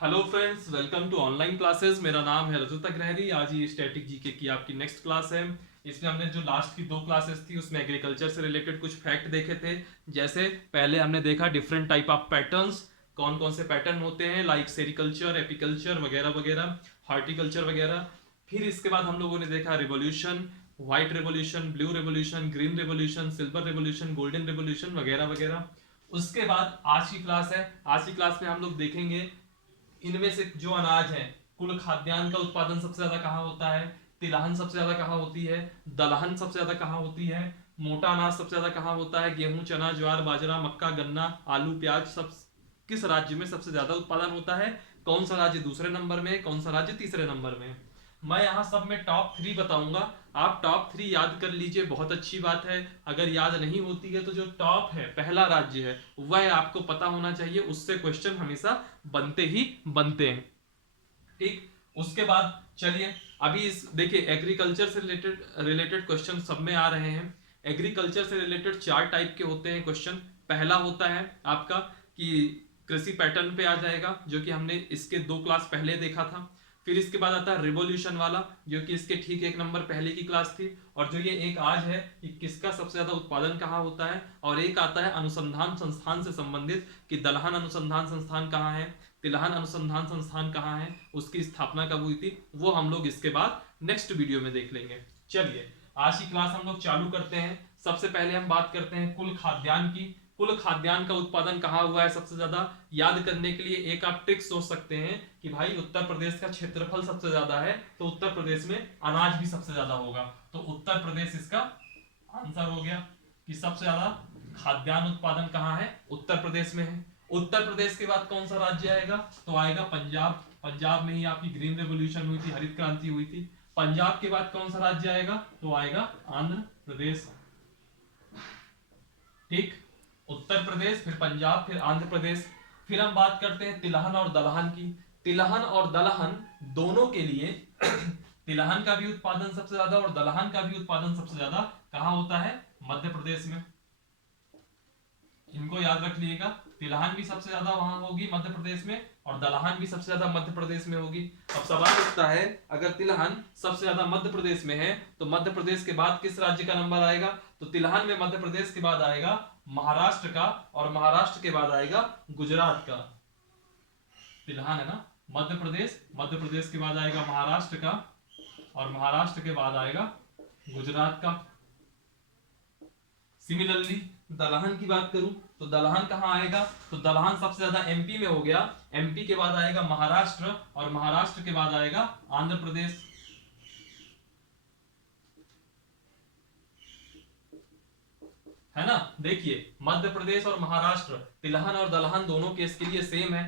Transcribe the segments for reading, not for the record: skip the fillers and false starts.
Hello friends, welcome to online classes. मेरा नाम है रजत अग्रहरी। आज ये स्टैटिक जीके की आपकी नेक्स्ट क्लास है। इसमें हमने जो लास्ट की 2 क्लासेस थी उसमें एग्रीकल्चर से रिलेटेड कुछ फैक्ट देखे थे। जैसे पहले हमने देखा डिफरेंट टाइप ऑफ पैटर्न्स, कौन कौन से पैटर्न होते हैं, लाइक सेरिकल्चर, एपिकल्चर वगैरह वगैरह, हॉर्टिकल्चर वगैरह। फिर इसके बाद हम लोगों ने देखा revolution, white revolution, blue revolution, green revolution, silver revolution, golden revolution वगैरह वगैरह। उसके बाद आज की क्लास है। आज की क्लास में हम लोग देखेंगे इनमें से जो अनाज है, कुल खाद्यान्न का उत्पादन सबसे ज्यादा कहाँ होता है, तिलहन सबसे ज्यादा कहाँ होती है, दलहन सबसे ज्यादा कहाँ होती है, मोटा अनाज सबसे ज्यादा कहाँ होता है, गेहूं, चना, ज्वार, बाजरा, मक्का, गन्ना, आलू, प्याज, सब किस राज्य में सबसे ज्यादा उत्पादन होता है, कौन सा राज्य दूसरे नंबर में, कौन सा राज्य तीसरे नंबर में। मैं यहाँ सब में टॉप 3 बताऊंगा। आप टॉप 3 याद कर लीजिए, बहुत अच्छी बात है। अगर याद नहीं होती है तो जो टॉप है, पहला राज्य है, वह आपको पता होना चाहिए। उससे क्वेश्चन हमेशा बनते ही बनते हैं। ठीक। उसके बाद चलिए, अभी इस देखिए एग्रीकल्चर से रिलेटेड रिलेटेड क्वेश्चन सब में आ रहे हैं। एग्रीकल्चर से रिलेटेड 4 टाइप के होते हैं क्वेश्चन। पहला होता है आपका कि कृषि पैटर्न पे आ जाएगा, जो कि हमने इसके 2 क्लास पहले देखा था। फिर इसके बाद आता है रिवोल्यूशन वाला, जो कि इसके ठीक 1 नंबर पहले की क्लास थी। और जो ये एक आज है कि किसका सबसे ज्यादा उत्पादन कहाँ होता है। और एक आता है अनुसंधान संस्थान से संबंधित, कि दलहन अनुसंधान संस्थान कहाँ है, तिलहन अनुसंधान संस्थान कहाँ है, उसकी स्थापना कब हुई थी। वो हम लोग इसके बाद नेक्स्ट वीडियो में देख लेंगे। चलिए, आज की क्लास हम लोग चालू करते हैं। सबसे पहले हम बात करते हैं कुल खाद्यान्न की। कुल खाद्यान्न का उत्पादन कहाँ हुआ है सबसे ज्यादा। याद करने के लिए एक आप ट्रिक सोच सकते हैं कि भाई उत्तर प्रदेश का क्षेत्रफल सबसे ज्यादा है, तो उत्तर प्रदेश में अनाज भी सबसे ज्यादा होगा। तो उत्तर प्रदेश इसका आंसर हो गया कि सबसे ज्यादा खाद्यान्न उत्पादन कहाँ है, उत्तर प्रदेश में है। उत्तर प्रदेश के बाद कौन सा राज्य आएगा, तो आएगा पंजाब। पंजाब में ही आपकी ग्रीन रेवोल्यूशन हुई थी, हरित क्रांति हुई थी। पंजाब के बाद कौन सा राज्य आएगा, तो आएगा आंध्र प्रदेश। ठीक। उत्तर प्रदेश, फिर पंजाब, फिर आंध्र प्रदेश। फिर हम बात करते हैं तिलहन और दलहन की। तिलहन और दलहन दोनों के लिए तिलहन का भी उत्पादन सबसे ज्यादा और दलहन का भी उत्पादन सबसे ज्यादा कहां होता है, मध्य प्रदेश में। इनको याद रख लीजिएगा, तिलहन भी सबसे ज्यादा वहां होगी मध्य प्रदेश में, और दलहन भी सबसे ज्यादा मध्य प्रदेश में होगी। अब सवाल उठता है, अगर तिलहन सबसे ज्यादा मध्य प्रदेश में है तो मध्य प्रदेश के बाद किस राज्य का नंबर आएगा, तो तिलहन में मध्य प्रदेश के बाद आएगा महाराष्ट्र का, और महाराष्ट्र के बाद आएगा गुजरात का। तिलहन है ना, मध्य प्रदेश के बाद आएगा महाराष्ट्र का, और महाराष्ट्र के बाद आएगा गुजरात का। सिमिलरली दलहन की बात करूं तो दलहन कहां आएगा, तो दलहन सबसे ज्यादा एमपी में हो गया। एमपी के बाद आएगा महाराष्ट्र, और महाराष्ट्र के बाद आएगा आंध्र प्रदेश। है ना। देखिए, मध्य प्रदेश और महाराष्ट्र, तिलहन और दलहन दोनों केस के लिए सेम है।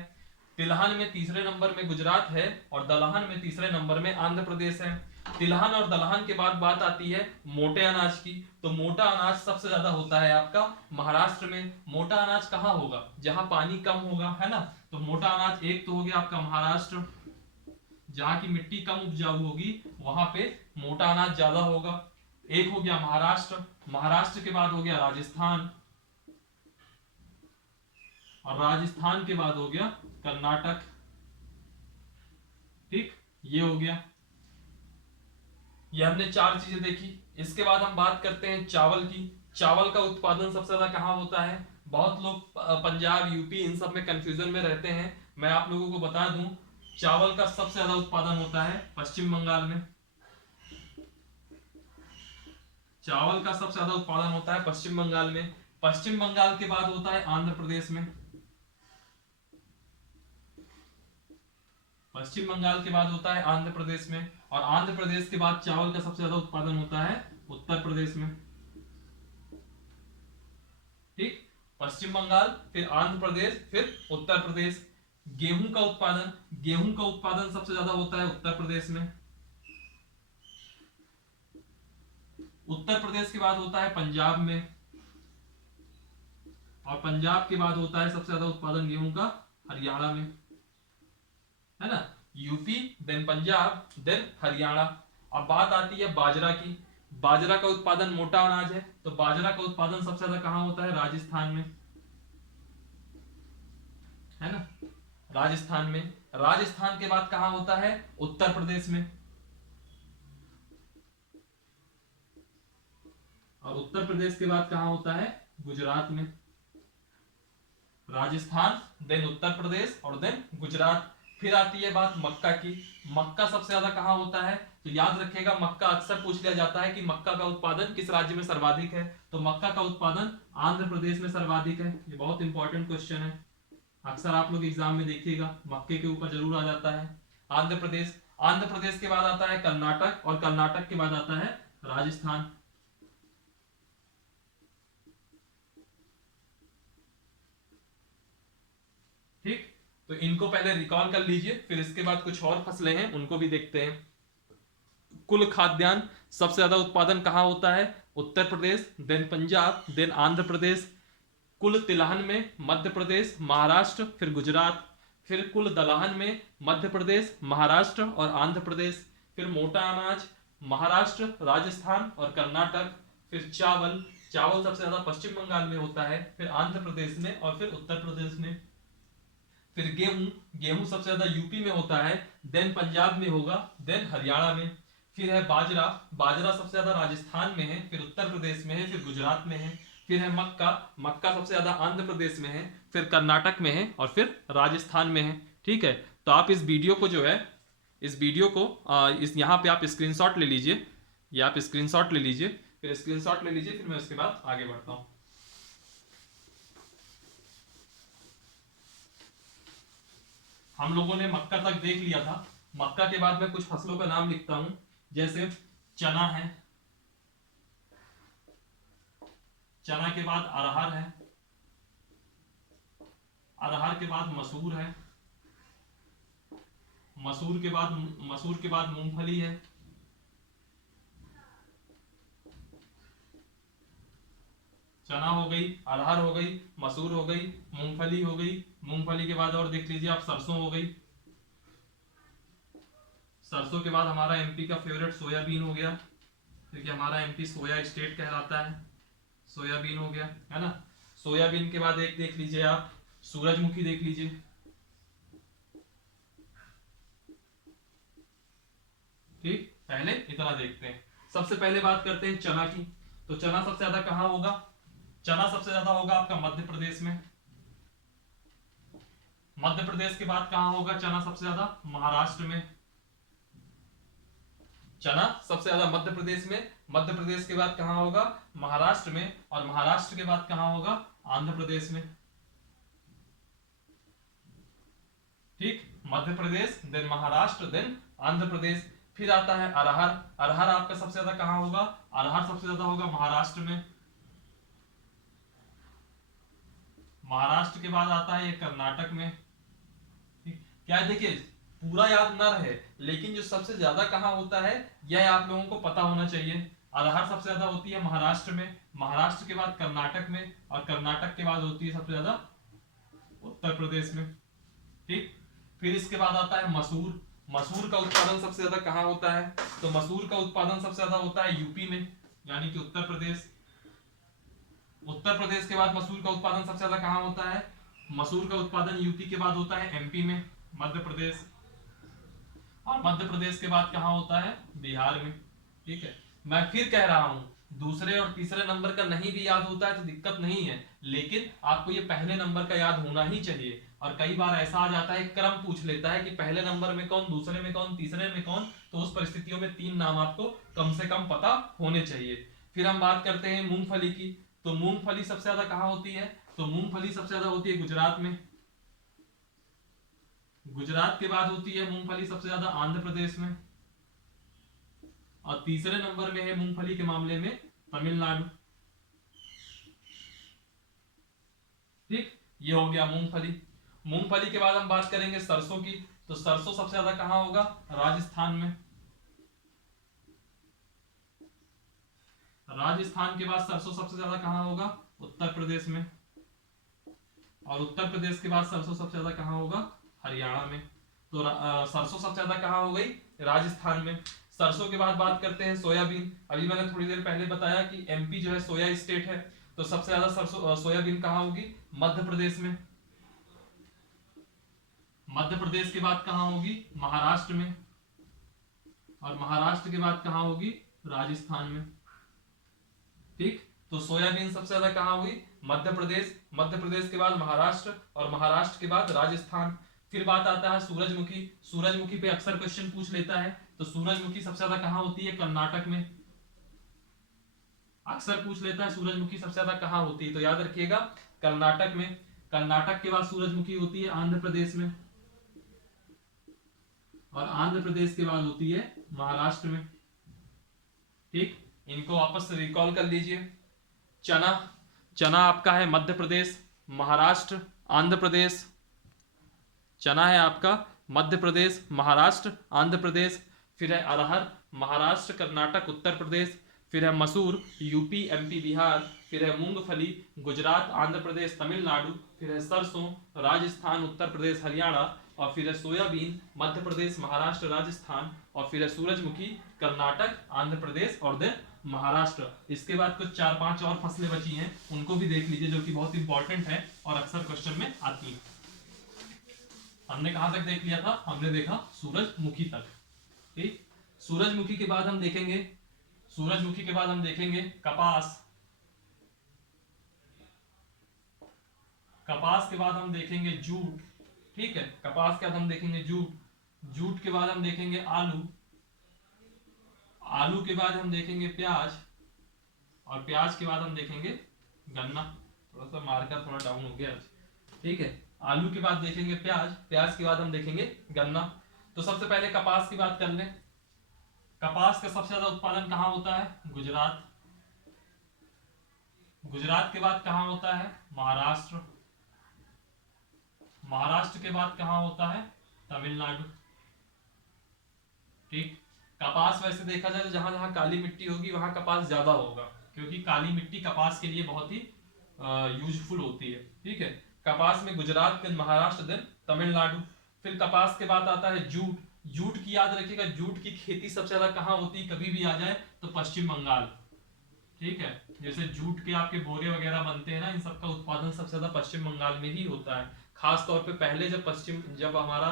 तिलहन में तीसरे नंबर में गुजरात है, और दलहन में तीसरे नंबर में आंध्र प्रदेश है। तिलहन और दलहन के बाद बात आती है मोटे अनाज की। तो मोटा अनाज सबसे ज्यादा होता है आपका महाराष्ट्र में। मोटा अनाज कहाँ होगा, जहां पानी कम होगा, है ना। तो मोटा अनाज एक तो हो गया आपका महाराष्ट्र, जहां की मिट्टी कम उपजाऊ होगी वहां पे मोटा अनाज ज्यादा होगा। एक हो गया महाराष्ट्र, महाराष्ट्र के बाद हो गया राजस्थान, और राजस्थान के बाद हो गया कर्नाटक। ठीक, ये हो गया। ये हमने 4 चीजें देखी। इसके बाद हम बात करते हैं चावल की। चावल का उत्पादन सबसे ज्यादा कहाँ होता है। बहुत लोग पंजाब, यूपी इन सब में कंफ्यूजन में रहते हैं। मैं आप लोगों को बता दूं, चावल का सबसे ज्यादा उत्पादन होता है पश्चिम बंगाल में। चावल का सबसे ज्यादा उत्पादन होता है पश्चिम बंगाल में। पश्चिम बंगाल के बाद होता है आंध्र प्रदेश में। पश्चिम बंगाल के बाद होता है आंध्र प्रदेश में, और आंध्र प्रदेश के बाद चावल का सबसे ज्यादा उत्पादन होता है उत्तर प्रदेश में। ठीक। पश्चिम बंगाल, फिर आंध्र प्रदेश, फिर उत्तर प्रदेश। गेहूं का उत्पादन सबसे ज्यादा होता है उत्तर प्रदेश में। उत्तर प्रदेश के बाद होता है पंजाब में, और पंजाब के बाद होता है सबसे ज्यादा उत्पादन गेहूं का हरियाणा में। है ना। UP, then Punjab, then Haryana. अब बात आती है बाजरा की। बाजरा का उत्पादन मोटा अनाज है, तो बाजरा का उत्पादन सबसे ज्यादा कहां होता है, राजस्थान में। है ना। राजस्थान में। राजस्थान के बाद कहां होता है? उत्तर प्रदेश में। और उत्तर प्रदेश के बाद कहां होता है? गुजरात में। राजस्थान, देन उत्तर प्रदेश और देन गुजरात। फिर आती है बात मक्का की। मक्का सबसे ज्यादा कहां होता है? तो याद रखिएगा, मक्का अक्सर पूछ लिया जाता है कि मक्का का उत्पादन किस राज्य में सर्वाधिक है। तो मक्का का उत्पादन आंध्र प्रदेश में सर्वाधिक है। ये बहुत इंपॉर्टेंट क्वेश्चन है, अक्सर आप लोग एग्जाम में देखिएगा, मक्के के ऊपर जरूर आ जाता है। आंध्र प्रदेश। आंध्र प्रदेश के बाद आता है कर्नाटक, और कर्नाटक के बाद आता है राजस्थान। ठीक, तो इनको पहले रिकॉल कर लीजिए, फिर इसके बाद कुछ और फसलें हैं उनको भी देखते हैं। कुल खाद्यान्न सबसे ज्यादा उत्पादन कहां होता है? Uttar Pradesh, then Punjab, then Andhra Pradesh. कुल तिलहन में मध्य प्रदेश, महाराष्ट्र, फिर गुजरात। फिर कुल दलहन में मध्य प्रदेश, महाराष्ट्र और आंध्र प्रदेश। फिर मोटा अनाज महाराष्ट्र, राजस्थान और कर्नाटक। फिर चावल, चावल सबसे ज्यादा पश्चिम बंगाल में होता है, फिर आंध्र प्रदेश में और फिर उत्तर प्रदेश में। फिर गेहूं, गेहूं सबसे ज्यादा यूपी में होता है, देन पंजाब में होगा, देन हरियाणा में। फिर है बाजरा, बाजरा सबसे ज्यादा राजस्थान में है, फिर उत्तर प्रदेश में है, फिर गुजरात में है। फिर है मक्का, मक्का सबसे ज्यादा आंध्र प्रदेश में है, फिर कर्नाटक में है और फिर राजस्थान में है। ठीक है, तो आप इस वीडियो को जो है, इस वीडियो को इस यहाँ पे आप स्क्रीनशॉट ले लीजिए, ये आप स्क्रीनशॉट ले लीजिए, फिर स्क्रीनशॉट ले लीजिए, फिर मैं उसके बाद आगे बढ़ता हूँ। हम लोगों ने मक्का तक देख लिया था। मक्का के बाद मैं कुछ फसलों का नाम लिखता हूं, जैसे चना है, चना के बाद अरहर है, अरहर के बाद मसूर है, मसूर के बाद मूंगफली है, चना हो गई, अरहर हो गई, मसूर हो गई, मूंगफली हो गई। मूंगफली के बाद और देख लीजिए आप, सरसों हो गई। सरसों के बाद हमारा एमपी का फेवरेट सोयाबीन हो गया, क्योंकि हमारा एमपी सोया स्टेट कहलाता है। सोयाबीन हो गया, है ना। सोयाबीन के बाद एक देख लीजिए आप, सूरजमुखी देख लीजिए। ठीक, पहले इतना देखते हैं। सबसे पहले बात करते हैं चना की। तो चना सबसे ज्यादा कहां होगा? चना सबसे ज्यादा होगा आपका मध्य प्रदेश में। मध्य प्रदेश के बाद कहां होगा चना सबसे ज्यादा? महाराष्ट्र में। चना सबसे ज्यादा मध्य प्रदेश में, मध्य प्रदेश के बाद कहां होगा? महाराष्ट्र में, और महाराष्ट्र के बाद कहां होगा? आंध्र प्रदेश में। ठीक, मध्य प्रदेश, देन महाराष्ट्र, देन आंध्र प्रदेश। फिर आता है अरहर। अरहर आपका सबसे ज्यादा कहां होगा? अरहर सबसे ज्यादा होगा महाराष्ट्र में। महाराष्ट्र के बाद आता है ये कर्नाटक में। ठीक, क्या है देखिए, पूरा याद ना रहे, लेकिन जो सबसे ज्यादा कहां होता है यह आप लोगों को पता होना चाहिए। अरहर सबसे ज्यादा होती है महाराष्ट्र में, महाराष्ट्र के बाद कर्नाटक में, और कर्नाटक के बाद होती है सबसे ज्यादा उत्तर प्रदेश में। ठीक, फिर इसके बाद आता है मसूर। मसूर का उत्पादन सबसे ज्यादा कहां होता है? तो मसूर का उत्पादन सबसे ज्यादा होता है यूपी में, यानी कि उत्तर प्रदेश। उत्तर प्रदेश के बाद मसूर का उत्पादन सबसे ज्यादा कहां होता है? मसूर का उत्पादन यूपी के बाद होता है एमपी में, मध्य प्रदेश, और मध्य प्रदेश के बाद कहां होता है? बिहार में। ठीक है, मैं फिर कह रहा हूं, दूसरे और तीसरे नंबर का नहीं भी याद होता है तो दिक्कत नहीं है, लेकिन आपको ये पहले नंबर का याद होना ही चाहिए। और कई बार ऐसा आ जाता है, क्रम पूछ लेता है कि पहले नंबर में कौन, दूसरे में कौन, तीसरे में कौन, तो उस परिस्थितियों में 3 नाम आपको कम से कम पता होने चाहिए। फिर हम बात करते हैं मूंगफली की। तो मूंगफली सबसे ज्यादा कहां होती है? तो मूंगफली सबसे ज्यादा होती है गुजरात में। गुजरात के बाद होती है मूंगफली सबसे ज्यादा आंध्र प्रदेश में, और तीसरे नंबर में है मूंगफली के मामले में तमिलनाडु। ठीक, ये हो गया मूंगफली। मूंगफली के बाद हम बात करेंगे सरसों की। तो सरसों सबसे ज्यादा कहां होगा? राजस्थान में। राजस्थान के बाद सरसों सबसे ज्यादा कहां होगा? उत्तर प्रदेश में। और उत्तर प्रदेश के बाद सरसों सबसे ज्यादा कहां होगा? हरियाणा में। तो सरसों सबसे ज्यादा कहां हो गई? राजस्थान में। सरसों के बाद बात करते हैं सोयाबीन। अभी मैंने थोड़ी देर पहले बताया कि एमपी जो है सोया स्टेट है, तो सबसे ज्यादा सरसों सोयाबीन कहां होगी? मध्य प्रदेश में। मध्य प्रदेश के बाद कहाँ होगी? महाराष्ट्र में। और महाराष्ट्र के बाद कहाँ होगी? राजस्थान में। ठीक, तो सोयाबीन सबसे ज्यादा कहाँ हुई? मध्य प्रदेश। मध्य प्रदेश के बाद महाराष्ट्र, और महाराष्ट्र के बाद राजस्थान। फिर बात आता है सूरजमुखी। सूरजमुखी पे अक्सर क्वेश्चन पूछ लेता है, तो सूरजमुखी सबसे ज्यादा कहाँ होती है? कर्नाटक में। अक्सर पूछ लेता है सूरजमुखी सबसे ज्यादा कहाँ होती है, तो याद रखिएगा कर्नाटक में। कर्नाटक के बाद सूरजमुखी होती है आंध्र प्रदेश में, और आंध्र प्रदेश के बाद होती है महाराष्ट्र में। ठीक, इनको वापस से रिकॉल कर लीजिए। चना, चना आपका है मध्य प्रदेश, महाराष्ट्र, आंध्र प्रदेश। चना है आपका मध्य प्रदेश, महाराष्ट्र, आंध्र प्रदेश। फिर है अरहर, महाराष्ट्र, कर्नाटक, उत्तर प्रदेश। फिर है मसूर, यूपी, एमपी, बिहार। फिर है मूंगफली, गुजरात, आंध्र प्रदेश, तमिलनाडु। फिर है सरसों, राजस्थान, उत्तर प्रदेश, हरियाणा। और फिर है सोयाबीन, मध्य प्रदेश, महाराष्ट्र, राजस्थान। और फिर है सूरजमुखी, कर्नाटक, आंध्र प्रदेश और देन महाराष्ट्र। इसके बाद कुछ 4-5 और फसलें बची हैं, उनको भी देख लीजिए, जो कि बहुत इंपॉर्टेंट है और अक्सर क्वेश्चन में आती है। हमने कहां तक देख लिया था? हमने देखा सूरजमुखी तक। ठीक, सूरजमुखी के बाद हम देखेंगे, सूरजमुखी के बाद हम देखेंगे कपास। कपास के बाद हम देखेंगे जूट। ठीक है, कपास के बाद हम देखेंगे जूट। जूट के बाद हम देखेंगे आलू। आलू के बाद हम देखेंगे प्याज, और प्याज के बाद हम देखेंगे गन्ना। थोड़ा सा मार्कर थोड़ा डाउन हो गया आज। ठीक है, आलू के बाद देखेंगे प्याज, प्याज के बाद हम देखेंगे गन्ना। तो सबसे पहले कपास की बात कर लें। कपास का सबसे ज्यादा उत्पादन कहाँ होता है? गुजरात। गुजरात के बाद कहाँ होता है? महाराष्ट्र। महाराष्ट्र के बाद कहाँ होता है? तमिलनाडु। ठीक, कपास वैसे देखा जाए तो जहां जहां काली मिट्टी होगी वहां कपास ज्यादा होगा, क्योंकि काली मिट्टी कपास के लिए बहुत ही यूजफुल होती है। ठीक है, कपास में गुजरात, फिर महाराष्ट्र, देन तमिलनाडु। फिर कपास के बाद आता है जूट। जूट की याद रखिएगा, जूट की खेती सबसे ज्यादा कहाँ होती है? कभी भी आ जाए तो पश्चिम बंगाल। ठीक है, जैसे जूट के आपके बोरे वगैरह बनते हैं ना, इन सब का उत्पादन सबसे ज्यादा पश्चिम बंगाल में ही होता है। खास तौर पे पहले जब हमारा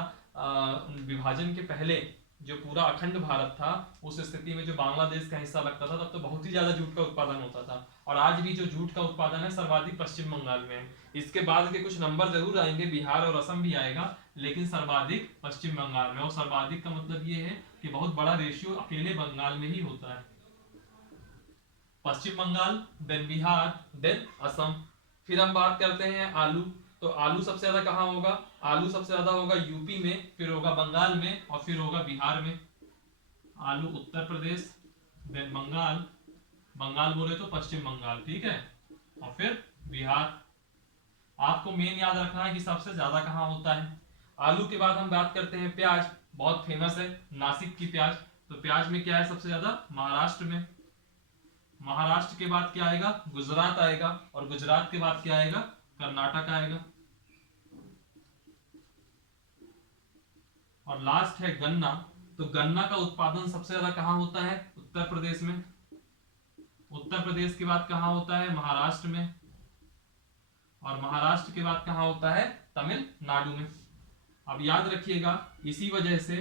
विभाजन के पहले जो पूरा अखंड भारत था, उस स्थिति में जो बांग्लादेश का हिस्सा लगता था, तब तो बहुत ही ज्यादा जूट का उत्पादन होता था। और आज भी जो जूट का उत्पादन है सर्वाधिक पश्चिम बंगाल में है। इसके बाद के कुछ नंबर जरूर आएंगे, बिहार और असम भी आएगा, लेकिन सर्वाधिक पश्चिम बंगाल में। और सर्वाधिक का मतलब ये है कि बहुत बड़ा रेशियो अकेले बंगाल में ही होता है। पश्चिम बंगाल, देन बिहार, देन असम। फिर हम बात करते हैं आलू। तो आलू सबसे ज्यादा कहाँ होगा? आलू सबसे ज्यादा होगा यूपी में, फिर होगा बंगाल में, और फिर होगा बिहार में। आलू उत्तर प्रदेश, देन बंगाल, बंगाल बोले तो पश्चिम बंगाल। ठीक है, और फिर बिहार। आपको मेन याद रखना है कि सबसे ज्यादा कहाँ होता है। आलू के बाद हम बात करते हैं प्याज, बहुत फेमस है नासिक की प्याज। तो प्याज में क्या है सबसे ज्यादा? महाराष्ट्र में। महाराष्ट्र के बाद क्या आएगा? गुजरात आएगा, और गुजरात के बाद क्या आएगा? कर्नाटक आएगा। और लास्ट है गन्ना। तो गन्ना का उत्पादन सबसे ज्यादा कहाँ होता है? उत्तर प्रदेश में। उत्तर प्रदेश के बाद कहाँ होता है? महाराष्ट्र में। और महाराष्ट्र के बाद कहाँ होता है? तमिलनाडु में। अब याद रखिएगा, इसी वजह से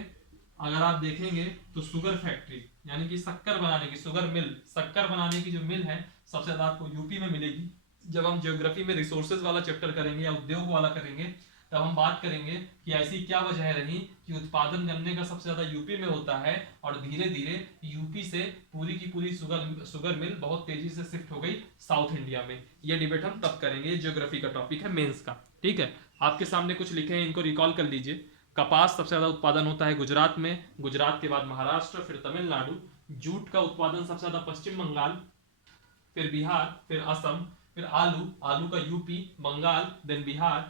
अगर आप देखेंगे तो शुगर फैक्ट्री, यानी कि शक्कर बनाने की, शुगर मिल, शक्कर बनाने की जो मिल है सबसे ज्यादा आपको यूपी में मिलेगी। जब हम ज्योग्राफी में रिसोर्सेज वाला चैप्टर करेंगे या उद्योग वाला करेंगे, तब हम बात करेंगे कि ऐसी क्या वजह रही कि उत्पादन गन्ने का सबसे ज्यादा यूपी में होता है, और धीरे धीरे यूपी से पूरी की पूरी शुगर मिल बहुत तेजी से शिफ्ट हो गई साउथ इंडिया में। ये डिबेट हम तब करेंगे, ज्योग्राफी का टॉपिक है मेंस का। ठीक है, आपके सामने कुछ लिखे हैं, इनको रिकॉल कर लीजिए। कपास सबसे ज्यादा उत्पादन होता है गुजरात में, गुजरात के बाद महाराष्ट्र, फिर तमिलनाडु। जूट का उत्पादन सबसे ज्यादा पश्चिम बंगाल, फिर बिहार, फिर असम। फिर आलू, आलू का यूपी, बंगाल, देन बिहार।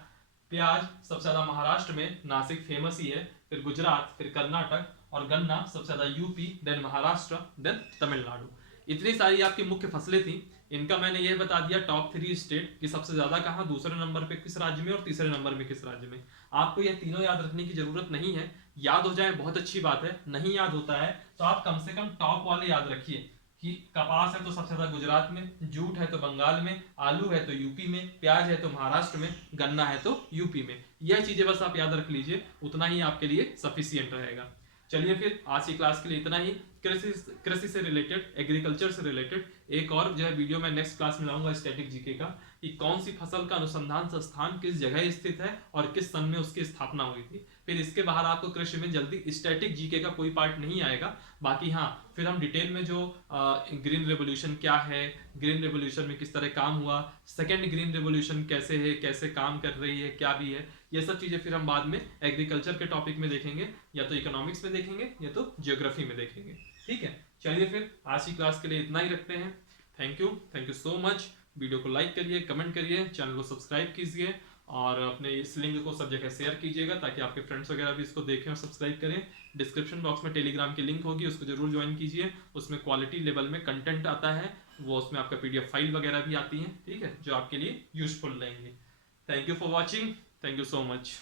प्याज सबसे ज्यादा महाराष्ट्र में, नासिक फेमस ही है, फिर गुजरात, फिर कर्नाटक। और गन्ना सबसे ज्यादा UP, then Maharashtra, then Tamil Nadu. इतनी सारी आपकी मुख्य फसलें थी। इनका मैंने ये बता दिया टॉप 3 स्टेट कि सबसे ज्यादा कहाँ, दूसरे नंबर पे किस राज्य में, और तीसरे नंबर में किस राज्य में। आपको ये तीनों याद रखने की जरूरत नहीं है, याद हो जाए बहुत अच्छी बात है, नहीं याद होता है तो आप कम से कम टॉप वाले याद रखिए कि कपास है तो सबसे ज्यादा गुजरात में, जूट है तो बंगाल में, आलू है तो यूपी में, प्याज है तो महाराष्ट्र में, गन्ना है तो यूपी में। यह चीजें बस आप याद रख लीजिए, उतना ही आपके लिए सफिशियंट रहेगा। चलिए फिर आज की क्लास के लिए इतना ही। कृषि कृषि से रिलेटेड, एग्रीकल्चर से रिलेटेड एक और जो है वीडियो मैं नेक्स्ट क्लास में लाऊंगा स्टैटिक जीके का, कि कौन सी फसल का अनुसंधान संस्थान किस जगह स्थित है और किस सन में उसकी स्थापना हुई थी। फिर इसके बाहर आपको कृषि में जल्दी स्टैटिक जीके का कोई पार्ट नहीं आएगा। बाकी हाँ, फिर हम डिटेल में जो ग्रीन रेवोल्यूशन क्या है, ग्रीन रेवोल्यूशन में किस तरह काम हुआ, सेकेंड ग्रीन रेवोल्यूशन कैसे है, कैसे काम कर रही है, क्या भी है, ये सब चीजें फिर हम बाद में एग्रीकल्चर के टॉपिक में देखेंगे, या तो इकोनॉमिक्स में देखेंगे या तो जियोग्राफी में देखेंगे। ठीक है, चलिए फिर आज की क्लास के लिए इतना ही रखते हैं। Thank you so much. Video को लाइक करिए, कमेंट करिए, चैनल को सब्सक्राइब कीजिए और अपने इस लिंक को सब जगह शेयर कीजिएगा ताकि आपके फ्रेंड्स वगैरह भी इसको देखें और सब्सक्राइब करें। डिस्क्रिप्शन बॉक्स में टेलीग्राम की लिंक होगी, उसको जरूर ज्वाइन कीजिए। उसमें क्वालिटी लेवल में कंटेंट आता है, वो उसमें आपका पीडीएफ फाइल वगैरह भी आती है, ठीक है, जो आपके लिए यूजफुल रहेंगे। Thank you for watching, thank you so much.